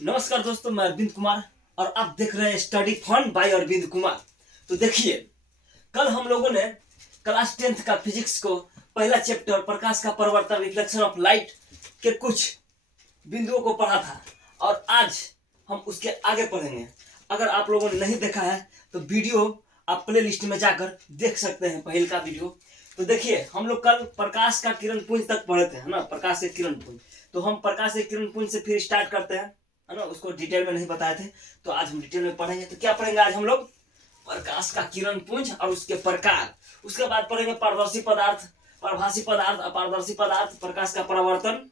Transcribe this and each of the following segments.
नमस्कार दोस्तों, मैं अरविंद कुमार और आप देख रहे हैं study fun by Arvind Kumar. तो देखिए, कल हम लोगों ने क्लास 10th का फिजिक्स को पहला चैप्टर प्रकाश का परिवर्तन रिफ्लेक्शन ऑफ लाइट के कुछ बिंदुओं को पढ़ा था और आज हम उसके आगे पढ़ेंगे। अगर आप लोगों ने नहीं देखा है तो वीडियो आप प्ले लिस्ट में जाकर देख सकते हैं, पहले का वीडियो। तो देखिए, हम लोग कल प्रकाश का किरण पुंज तक पढ़े थे, है ना, प्रकाश के किरण पुंज। तो हम प्रकाश के किरण पुंज से फिर स्टार्ट करते हैं, है ना। उसको डिटेल में नहीं बताए थे, तो आज हम डिटेल में पढ़ेंगे। तो क्या पढ़ेंगे आज हम लोग? प्रकाश का किरण पुंज और उसके प्रकार। उसके बाद पढ़ेंगे पारदर्शी पदार्थ, प्रभासी पदार्थ, अपारदर्शी पदार्थ, प्रकाश का परावर्तन,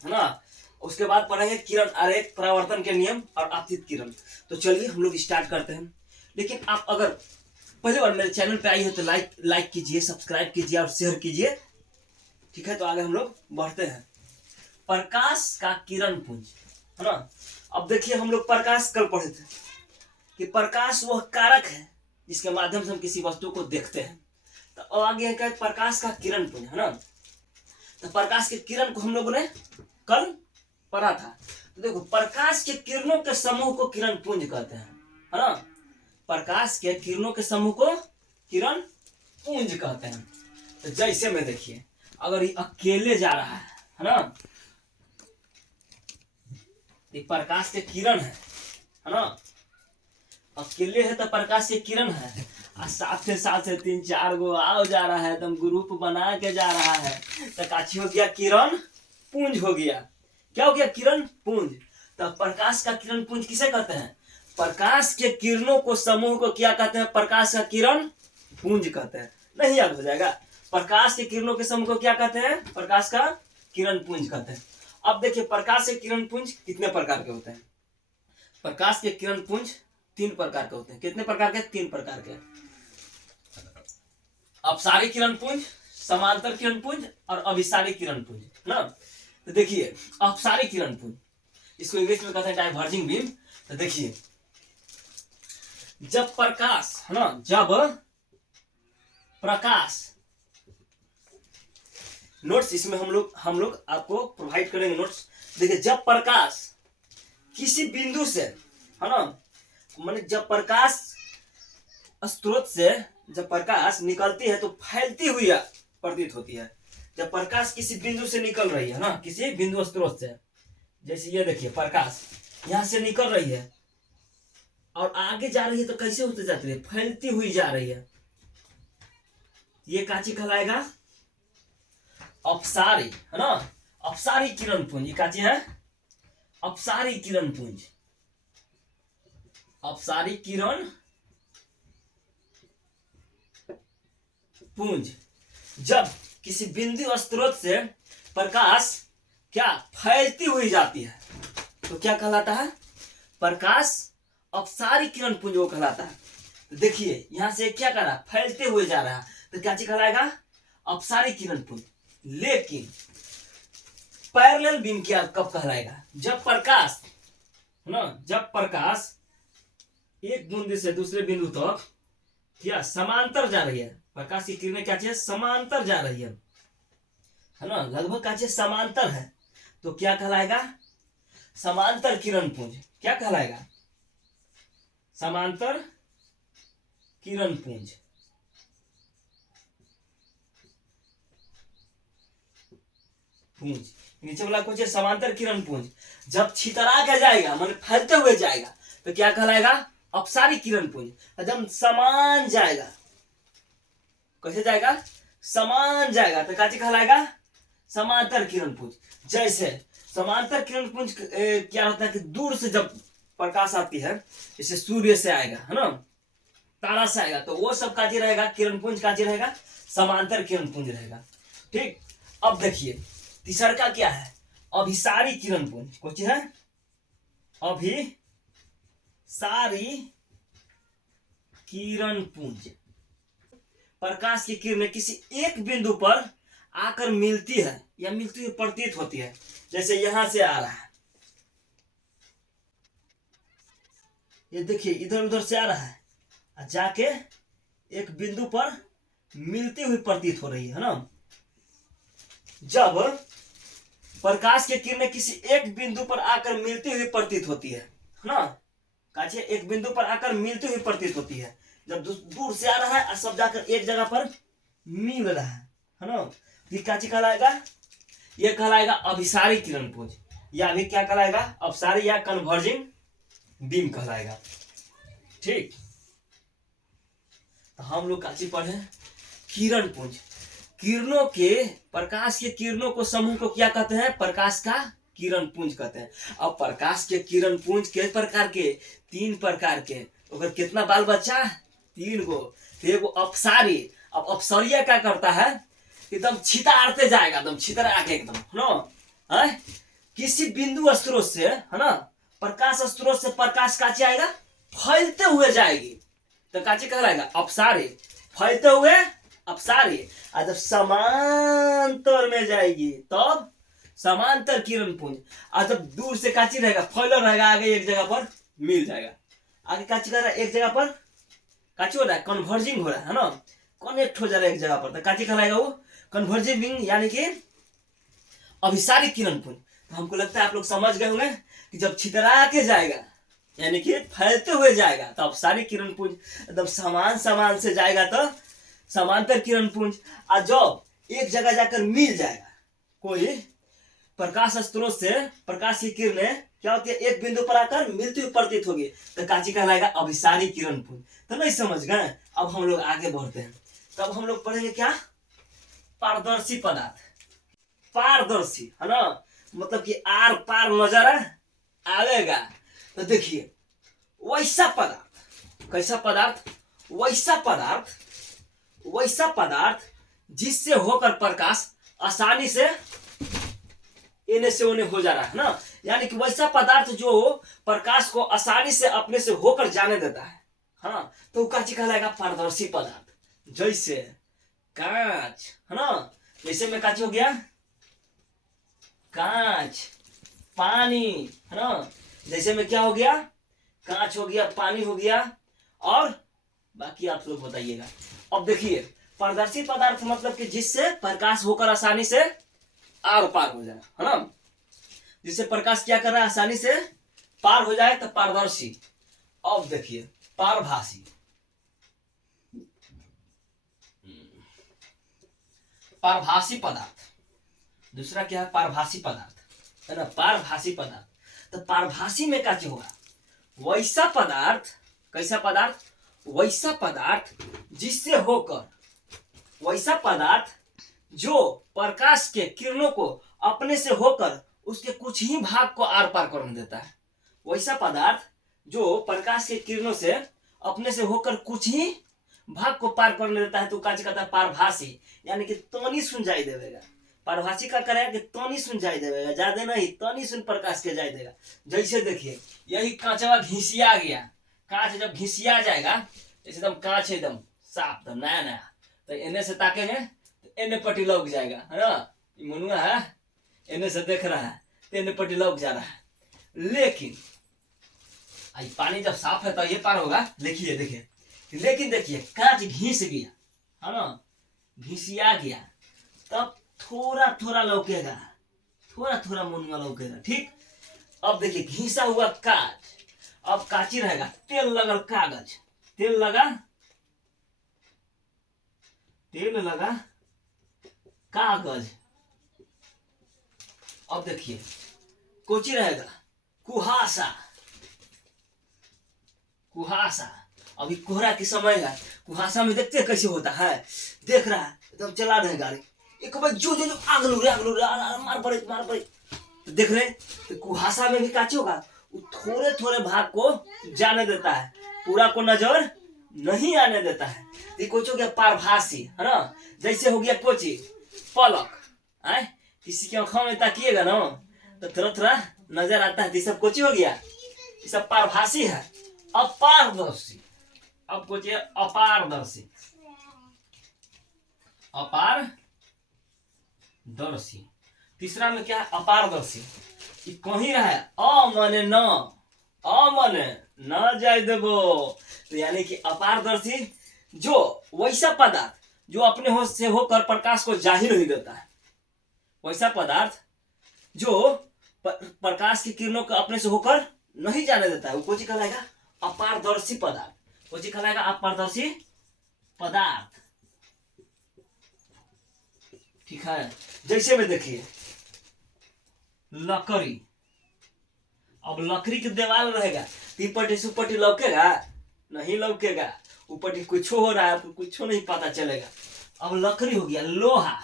है ना। उसके बाद पढ़ेंगे किरण आरेख, परावर्तन के नियम और आपतित किरण। तो चलिए हम लोग स्टार्ट करते हैं। लेकिन आप अगर पहली बार मेरे चैनल पे आई हो तो लाइक कीजिए, सब्सक्राइब कीजिए और शेयर कीजिए, ठीक है। तो आगे हम लोग बढ़ते हैं। प्रकाश का किरण पुंज, है ना। अब देखिए, हम लोग प्रकाश कल पढ़े थे कि प्रकाश वह कारक है जिसके माध्यम से हम किसी वस्तु को देखते हैं। तो अब आगे क्या है? प्रकाश का किरण पुंज, है ना। तो प्रकाश के किरण को हम लोगों ने कल पढ़ा था। तो देखो, प्रकाश के किरणों के समूह को किरण पुंज कहते हैं, है ना। प्रकाश के किरणों के समूह को किरण पुंज कहते हैं। तो जैसे में देखिए, अगर ये अकेले जा रहा है ना, ये प्रकाश के किरण है ना। अकेले है तो प्रकाश के किरण है, और साथ से 3-4 गो आओ जा रहा है, एकदम ग्रुप बना के जा रहा है, तो काची हो गया? किरण पुंज हो गया। क्या हो गया? किरण पुंज। तो प्रकाश का किरण पुंज किसे कहते हैं? प्रकाश के किरणों को समूह को क्या कहते हैं? प्रकाश का किरण पुंज कहते हैं। नहीं याद हो जाएगा? प्रकाश के किरणों के समूह को क्या कहते हैं? प्रकाश का किरण पुंज कहते हैं। अब देखिए, प्रकाश के किरण पुंज कितने प्रकार के होते हैं? प्रकाश के किरण पुंज 3 प्रकार के होते हैं। कितने प्रकार के? 3 प्रकार के। अपसारी किरण पुंज, समांतर किरण पुंज और अभिसारी किरण पुंज, ना। तो देखिए, अपसारी किरण पुंज, इसको इंग्लिश में कहते हैं डाइवर्जिंग बीम। तो देखिए, जब प्रकाश, है ना, जब प्रकाश, नोट्स इसमें हम लोग आपको प्रोवाइड करेंगे नोट्स। देखिए, जब प्रकाश किसी बिंदु से, है ना, माने जब प्रकाश स्रोत से जब प्रकाश निकलती है तो फैलती हुई प्रतीत होती है। जब प्रकाश किसी बिंदु से निकल रही है ना, किसी बिंदु स्रोत से, जैसे ये देखिए, प्रकाश यहां से निकल रही है और आगे जा रही है, तो कैसे होते जाती है? फैलती हुई जा रही है। ये काची कहलाएगा? अपसारी, है ना। अपसारी किरण पुंज, ये काची है? अपसारी किरण पुंज। अपसारी किरण पुंज, जब किसी बिंदु स्रोत से प्रकाश क्या फैलती हुई जाती है तो क्या कहलाता है? प्रकाश अपसारी किरण पुंज वो कहलाता है। तो देखिए, यहां से क्या कर रहा है? फैलते हुए जा रहा है, तो क्या चीज कहलाएगा? अपसारी किरण पुंज। लेकिन पैरेलल बीम क्या कब कहलाएगा? जब प्रकाश, है ना, जब प्रकाश एक बिंदु से दूसरे बिंदु तक क्या समांतर जा रही है। प्रकाश की किरणें क्या चाहिए? समांतर जा रही है ना, लगभग क्या चाहिए? समांतर है, तो क्या कहलाएगा? समांतर किरण पुंज। क्या कहलाएगा? समांतर किरण पुंज। पुंज नीचे वाला कुछ है, समांतर किरण पुंज। जब छितरा के जाएगा, माने फैलते हुए जाएगा, तो क्या कहलाएगा? अपसारी किरण पुंज। जब समान जाएगा, कैसे जाएगा? समान जाएगा, तो क्या कहलाएगा? समांतर किरण पुंज। जैसे समांतर किरण पुंज क्या होता है कि दूर से जब प्रकाश आती है, जैसे सूर्य से आएगा, है ना, तारा से आएगा, तो वो सब काजी रहेगा? किरण पुंज काजी रहेगा? समांतर किरण पुंज रहेगा। ठीक। अब देखिए, तीसरा का क्या है? अभिसारी किरण पुंज। कुछ है? अभिसारी किरण पुंज। प्रकाश की किरणें किसी एक बिंदु पर आकर मिलती है या मिलती हुई प्रतीत होती है। जैसे यहां से आ रहा है, ये देखिए, इधर उधर से आ रहा है, जाके एक बिंदु पर मिलती हुई प्रतीत हो रही है ना। जब प्रकाश की किरणें किसी एक बिंदु पर आकर मिलती हुई प्रतीत होती है ना। काचे एक बिंदु पर आकर मिलती हुई प्रतीत होती है, जब दूर से आ रहा है और सब जाकर एक जगह पर मिल रहा है ना। ये काची कहलाएगा, ये कहलाएगा अभिसारी किरण पुंज, या भी क्या कहलाएगा, अपसारी या कन्वर्जिंग बीम कहलाएगा। ठीक, तो हम लोग काची पढ़े, किरण पुंज। किरणों के, प्रकाश के किरणों को समूह को क्या कहते हैं, प्रकाश का किरण पुंज कहते हैं। अब प्रकाश के किरण पुंज के प्रकार के, 3 प्रकार के, अगर कितना बाल बच्चा, 3 गो। तो एगो अपसारी। अब अपसरिया क्या करता है, एकदम छितारते जाएगा, एकदम छितरा के एकदम है ना, किसी बिंदु स्रोत से, है ना, प्रकाश स्रोत से प्रकाश काची आएगा, फैलते हुए जाएगी, तो काची कहलाएगा अपसारी। फैलते हुए अपसारी। और जब समांतर में जाएगी तब समांतर किरण पुंज। और जब दूर से काची रहेगा, फैला रहेगा, आगे एक जगह पर मिल जाएगा। आगे काची कर रहा है, एक जगह पर काची हो रहा है, कन्वर्जिंग हो रहा है ना, कनेक्ट हो जा रहा है एक जगह पर, तो काची कहलाएगा वो कन्वर्जिंग, यानी कि अभिसारी किरण पुंज। तो हमको लगता है आप लोग समझ गए होंगे कि जब छितरा के जाएगा यानी कि फैलते हुए जाएगा तो अपसारी किरण पुंज, एकदम समान से जाएगा तो समांतर किरण पुंज। और जब एक जगह जाकर मिल जाएगा, कोई प्रकाश स्रोत से प्रकाश की किरणें क्या होती है, एक बिंदु पर आकर मिलती हुई प्रतीत होगी, तो काची कहलाएगा अभिसारी किरण पुंज। तो नहीं समझ गए, अब हम लोग आगे बढ़ते हैं। तब हम लोग पढ़ेंगे क्या, पारदर्शी पदार्थ। पारदर्शी है ना, मतलब कि आर पार नजर आएगा। तो देखिए, वैसा पदार्थ, कैसा पदार्थ, वैसा पदार्थ जिससे होकर प्रकाश आसानी से इन्हें से उन्हें हो जा रहा है ना, यानी कि वैसा पदार्थ जो प्रकाश को आसानी से अपने से होकर जाने देता है, हाँ, तो काची कहलाएगा पारदर्शी पदार्थ। जैसे कांच है ना, जैसे में कांच हो गया, कांच, पानी है ना, जैसे में क्या हो गया, कांच हो गया, पानी हो गया, और बाकी आप लोग बताइएगा। अब देखिए, पारदर्शी पदार्थ मतलब कि जिससे प्रकाश होकर आसानी से आर पार हो जाए, है ना, जिससे प्रकाश क्या कर रहा है, आसानी से पार हो जाए, तो पारदर्शी। अब देखिए, पारभासी। पारभासी पदार्थ, दूसरा क्या है, पारभासी पदार्थ है ना, पारभासी पदार्थ। तो पारभासी में क्या होगा, वैसा पदार्थ, कैसा पदार्थ, वैसा पदार्थ जिससे होकर, वैसा पदार्थ जो प्रकाश के किरणों को अपने से होकर उसके कुछ ही भाग को आर पार करने देता है। वैसा पदार्थ जो प्रकाश के किरणों से अपने से होकर कुछ ही भाग को पार करने देता है, तो काज कहता है पारभासी, यानी कि तनी सुन जाई देगा। पारभासी का करेगा कि तनी सुन जाई देगा, ज्यादा नहीं, तनी सुन प्रकाश के जाई देगा। जैसे देखिए, यही कांचवा घिसिया गया, कांच जब घिसिया जाएगा, जैसे एकदम कांच है एकदम साफ, एकदम नया नया, तो इन्हें से ताकेंगे तो इन्हें पट्टी लग जाएगा, है ना, मनुआ है, इन्हें से देख रहा है तो इन्हें पट्टी लग जा रहा है। लेकिन पानी जब साफ है तो ये पार होगा। देखिए देखिए, लेकिन देखिए, कांच घिस गया, है ना, घिसिया गया, तब थोड़ा थोड़ा लौकेगा, थोड़ा थोड़ा मुनगा लौकेगा। ठीक, अब देखिए, घिसा हुआ कांच, अब काची रहेगा, तेल लगा कागज, तेल लगा कागज। अब देखिए, कोची रहेगा, कुहासा, कुहासा। अभी कोहरा के समय है, कुहासा में देखते हैं कैसे होता है, देख रहा है, एकदम चला रहे गाड़ी, एक बार जो जो जो आगलू रे मार पड़े, तो देख रहे, तो कुहासा में भी काची होगा, वो थोड़े थोड़े भाग को जाने देता है, पूरा को नजर नहीं आने देता है। ये कोच हो गया पारभासी, है ना, जैसे हो गया कोची पलक, है, किसी की आंखों में ताकिएगा ना तो थोड़ा थोड़ा नजर आता है, ये सब कोची हो गया, ये सब पारभासी है। अपारदर्शी, अब कुछ अपारदर्शी, अपारदर्शी। तीसरा में क्या है, अपारदर्शी, कहीं रहा है, अमने न, अमने न जाए देबो, तो यानी कि अपारदर्शी जो वैसा पदार्थ जो अपने हो से होकर प्रकाश को जाहिर नहीं देता है, वैसा पदार्थ जो प्रकाश की किरणों को अपने से होकर नहीं जाने देता है, वो कौन सी कहलाएगा? अपारदर्शी पदार्थ। कौन सी कहलाएगा? अपारदर्शी पदार्थ। ठीक है। जैसे में देखिए लकड़ी, अब लकड़ी की दीवार रहेगा, तीपट्टी सुपट्टी लौकेगा? नहीं लौकेगा। ऊपर कुछ हो रहा है, कुछ नहीं पता चलेगा। अब लकड़ी हो गया लोहा,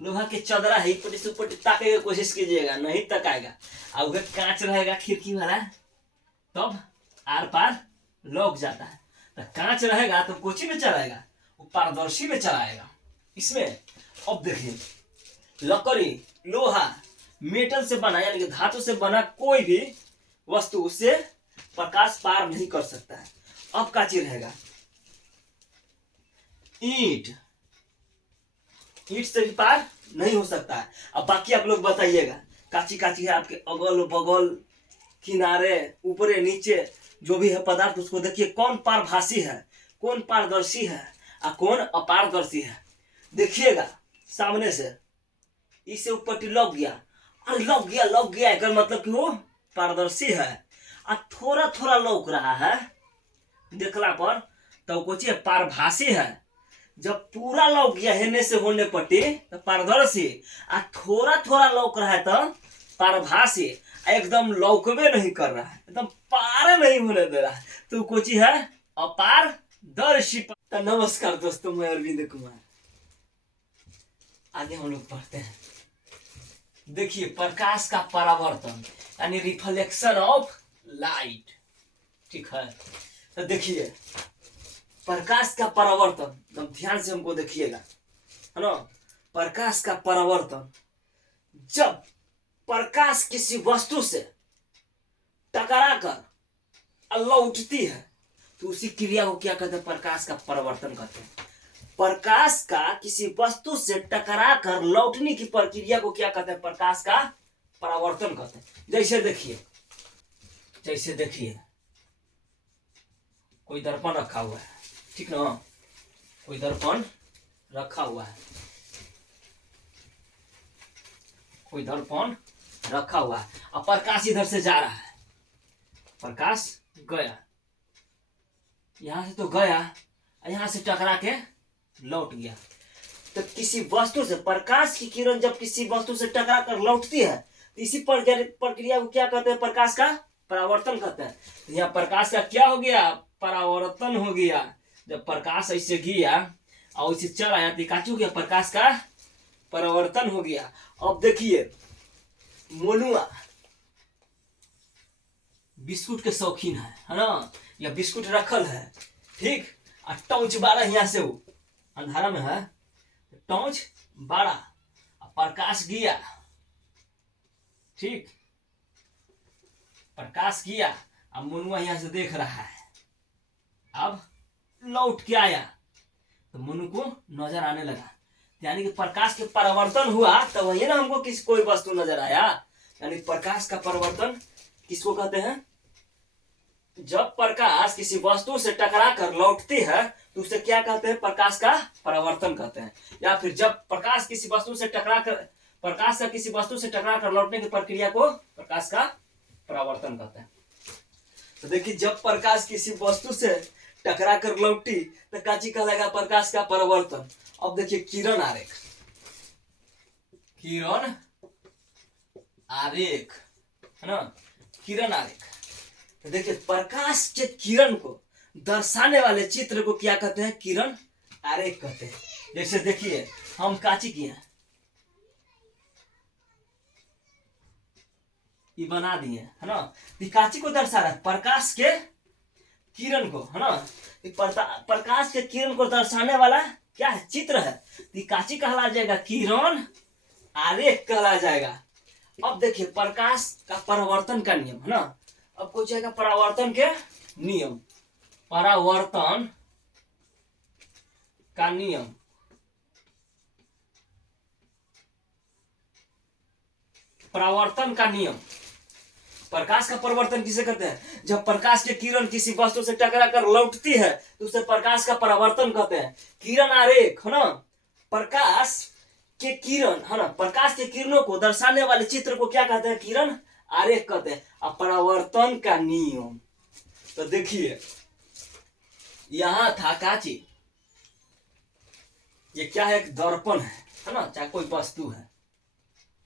लोहा के चदरा है, ऊपर से ऊपर ताके की कोशिश कीजिएगा, नहीं तकाएगा। और वह कांच रहेगा खिड़की वाला, तब आर पार लौक जाता है। तो कांच रहेगा तो कोची में चलाएगा? वो पारदर्शी में चलाएगा। इसमें अब देखिए लकड़ी, लोहा, मेटल से बना यानी कि धातु से बना कोई भी वस्तु उससे प्रकाश पार नहीं कर सकता है। अब काची रहेगा? ईंट, ईंट से भी पार नहीं हो सकता है। अब बाकी आप लोग बताइएगा काची काची है आपके अगल बगल, किनारे, ऊपरे नीचे जो भी है पदार्थ, उसको देखिए कौन पारभासी है, कौन पारदर्शी है और कौन अपारदर्शी है। देखिएगा सामने से, इससे ऊपर लग गया, अरे लग गया एक मतलब कि वो पारदर्शी है। और थोड़ा थोड़ा लौक रहा है देखला पर तो कुछ पारभासी है। जब पूरा लौक गया हेने से होने पट्टी तो पारदर्शी, और थोड़ा थोड़ा लौक रहा है तो पारभासी। एकदम लौकवे नहीं कर रहा है, एकदम पार नहीं होने दे रहा है, तो कुछ है अपारदर्शी। तो नमस्कार दोस्तों, मैं अरविंद कुमार। आगे हम लोग पढ़ते हैं। देखिए प्रकाश का परावर्तन यानी रिफ्लेक्शन ऑफ लाइट। ठीक है। तो देखिए प्रकाश का परावर्तन, एकदम ध्यान से हमको देखिएगा, है ना। प्रकाश का परावर्तन, जब प्रकाश किसी वस्तु से टकरा कर लौटती है तो उसी क्रिया को क्या कहते हैं? प्रकाश का परावर्तन कहते हैं। प्रकाश का किसी वस्तु से टकरा कर लौटने की प्रक्रिया को क्या कहते हैं? प्रकाश का परावर्तन कहते हैं। जैसे देखिए कोई दर्पण रखा हुआ है, ठीक ना, कोई दर्पण रखा हुआ है, कोई दर्पण रखा हुआ है, और प्रकाश इधर से जा रहा है। प्रकाश गया, यहां से तो गया, यहां से टकरा के लौट गया। तो किसी वस्तु से प्रकाश की किरण जब किसी वस्तु से टकरा कर लौटती है तो इसी प्रक्रिया को क्या कहते हैं? प्रकाश का परावर्तन कहते हैं। तो यहाँ प्रकाश का क्या हो गया? परावर्तन हो गया। जब प्रकाश ऐसे गया और इसे चल आया तो क्या हो गया? प्रकाश का परावर्तन हो गया। अब देखिए मोनुआ बिस्कुट के शौकीन है ना, या बिस्कुट रखल है, ठीक, और टॉर्च बारह यहाँ से वो अंधारा में है, टॉर्च बारह, प्रकाश गया, ठीक, प्रकाश किया, अब मोनुआ यहाँ से देख रहा है, अब लौट के आया तो मोनू को नजर आने लगा। यानी कि प्रकाश के परावर्तन हुआ तो वही ना हमको कोई वस्तु नजर आया। यानी प्रकाश का परावर्तन किसको कहते हैं? जब प्रकाश किसी वस्तु से टकरा कर लौटती है तो उसे क्या कहते हैं? प्रकाश का परावर्तन कहते हैं। या फिर जब प्रकाश किसी वस्तु से टकरा कर लौटने की प्रक्रिया को प्रकाश का परावर्तन कहते हैं। तो देखिए जब प्रकाश किसी वस्तु से टकरा कर लौटी तो काची कहलाएगा? प्रकाश का परावर्तन। अब देखिए किरण आरेख, है ना, किरण आरेख। तो देखिए प्रकाश के किरण को दर्शाने वाले चित्र को क्या कहते हैं? किरण आरेख कहते हैं। जैसे देखिए हम काची किए हैं, ये बना दिए, है ना, काची को दर्शा रहा है? प्रकाश के किरण को, है ना, प्रकाश के किरण को दर्शाने वाला क्या है? चित्र है। काची कहला जाएगा? किरण आरेख कहला जाएगा। अब देखिए प्रकाश का परावर्तन का नियम, है ना, अब कोई जाएगा परावर्तन के नियम, परावर्तन का नियम। परावर्तन का नियम, प्रकाश का परिवर्तन किसे कहते हैं? जब प्रकाश की किरण किसी वस्तु से टकरा कर लौटती है तो उसे प्रकाश का परावर्तन कहते हैं। किरण आरेख, है ना, प्रकाश के किरण है ना, प्रकाश के किरणों को दर्शाने वाले चित्र को क्या कहते हैं? किरण आरेख कहते हैं। अब परावर्तन का नियम, तो देखिए यहां था क्या चीज, ये क्या है? एक दर्पण है ना, चाहे कोई वस्तु है,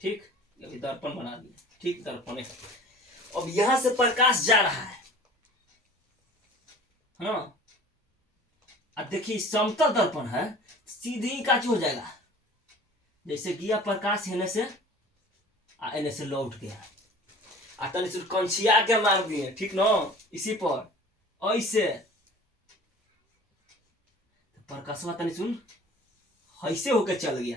ठीक, ये दर्पण बना दिया, ठीक, दर्पण है। अब यहां से प्रकाश जा रहा है ना, अब देखिए समतल दर्पण है, सीधी काची हो जाएगा, जैसे कि यह प्रकाश एने से लौट गया, तनी से कंचिया के मार दिए, ठीक ना, इसी पर ऐसे प्रकाशवा तनी सुन ऐसे होके चल गया।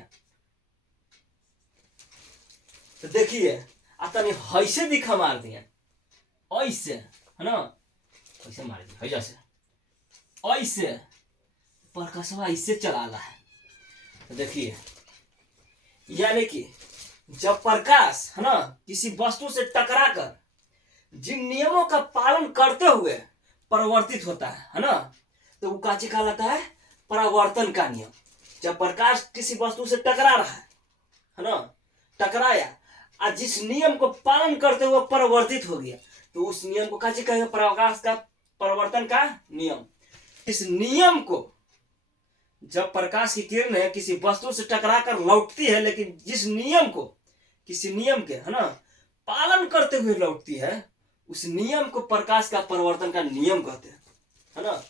तो देखिए तनी ऐसे दिखा मार दिए, ऐसे है ना, ऐसे मार दिया, ऐसे ऐसे प्रकाशवा ऐसे चला रहा है। तो देखिए यानी कि जब प्रकाश है ना किसी वस्तु से टकराकर जिन नियमों का पालन करते हुए परिवर्तित होता है ना, तो वो काची कहलाता है? परावर्तन का नियम। जब प्रकाश किसी वस्तु से टकरा रहा है ना, टकराया और जिस नियम को पालन करते हुए परिवर्तित हो गया, तो उस नियम को काची कहेंगे? प्रकाश का परिवर्तन का नियम। इस नियम को जब प्रकाश की किरणें किसी वस्तु से टकराकर लौटती है, लेकिन जिस नियम को, किसी नियम के है ना पालन करते हुए लौटती है, उस नियम को प्रकाश का परिवर्तन का नियम कहते हैं, है ना।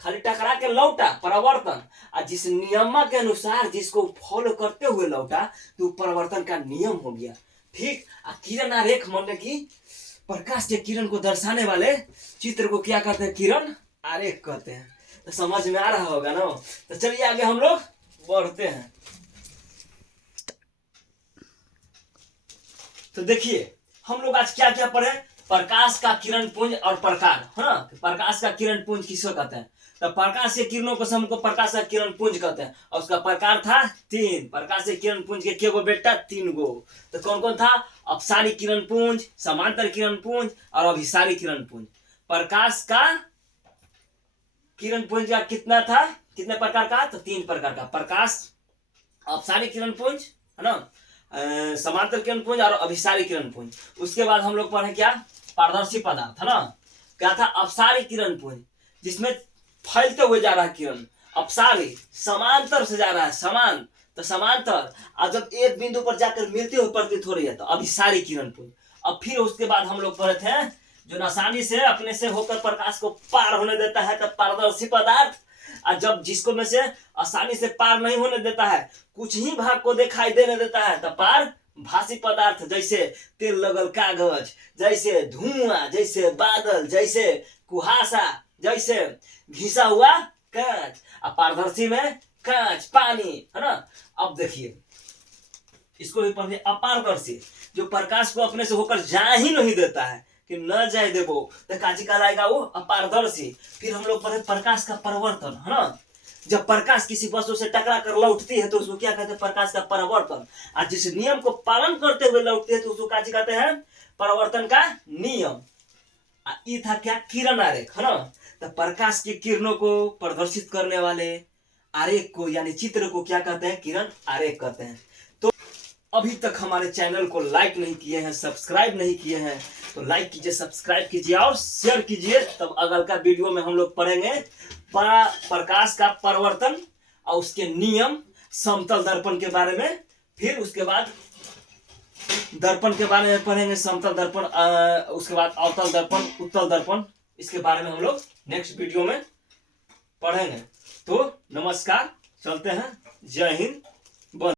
खाली टकरा के लौटा, परावर्तन, और जिस नियम के अनुसार जिसको फॉलो करते हुए लौटा, तो परिवर्तन का नियम हो गया, ठीक। किरण आरेख माने की प्रकाश के किरण को दर्शाने वाले चित्र को क्या कहते हैं? किरण आरेख कहते हैं। तो समझ में आ रहा होगा ना। तो चलिए आगे हम लोग बढ़ते हैं। तो देखिए हम लोग आज क्या क्या पढ़े? प्रकाश का किरण पुंज और प्रकार, है ना। प्रकाश का किरण पुंज किसको कहते हैं? तो प्रकाश के किरणों को हमको प्रकाश का किरण पुंज कहते हैं, और उसका प्रकार था 3। प्रकाश के किरण पुंज के गो बेटा? 3 गो। तो कौन कौन था? अपसारी किरण पुंज, समांतर किरण पुंज और अभिसारी किरण पुंज। प्रकाश का किरण पुंज का कितना था? कितने प्रकार का? तो 3 प्रकार का। प्रकाश, अपसारी किरण पुंज, है ना, समांतर किरण पुंज और अभिसारी किरण पुंज। उसके बाद हम लोग पढ़े क्या? पारदर्शी पदार्थ, है ना। क्या था? अपसारी किरण पुंज, जिसमें फैलते हुए जा रहा है किरण। अपसारी समांतर से जा रहा है, समान, तो समांतर, और जब एक बिंदु पर जाकर मिलते हुए प्रतीत हो रही है, तो अभिसारी किरण पुंज। अब फिर उसके बाद हम लोग पढ़े थे जो आसानी से अपने से होकर प्रकाश को पार होने देता है, तब पारदर्शी पदार्थ। और जब जिसको में से आसानी से पार नहीं होने देता है, कुछ ही भाग को दिखाई देने देता है, तब पार भासी पदार्थ, जैसे तेल लगल कागज, जैसे धुआं, जैसे बादल, जैसे कुहासा, जैसे घिसा हुआ कांच। और पारदर्शी में कांच, पानी, है ना। अब देखिए इसको भी पढ़िए, अपारदर्शी, जो प्रकाश को अपने से होकर जा ही नहीं देता है, कि न जाए देवो, तो काची कहलाएगा? वो अपारदर्शी। फिर हम लोग पढ़े प्रकाश का परिवर्तन, है ना। जब प्रकाश किसी वस्तु से टकरा कर लौटती है, तो उसको क्या कहते हैं? प्रकाश का परिवर्तन। और जिस नियम को पालन करते हुए लौटती है, तो उसको काची कहते हैं? परिवर्तन का नियम। ये था क्या? किरण आरेख, है ना। तो प्रकाश की किरणों को प्रदर्शित करने वाले आरेख को, यानी चित्र को क्या कहते हैं? किरण आरेख कहते हैं। तो अभी तक हमारे चैनल को लाइक नहीं किए हैं, सब्सक्राइब नहीं किए हैं, तो लाइक कीजिए, सब्सक्राइब कीजिए और शेयर कीजिए। तब अगल का वीडियो में हम लोग पढ़ेंगे प्रकाश का परिवर्तन और उसके नियम, समतल दर्पण के बारे में। फिर उसके बाद दर्पण के बारे में पढ़ेंगे, समतल दर्पण, उसके बाद अवतल दर्पण, उत्तल दर्पण। इसके बारे में हम लोग नेक्स्ट वीडियो में पढ़ेंगे। तो नमस्कार, चलते हैं। जय हिंद।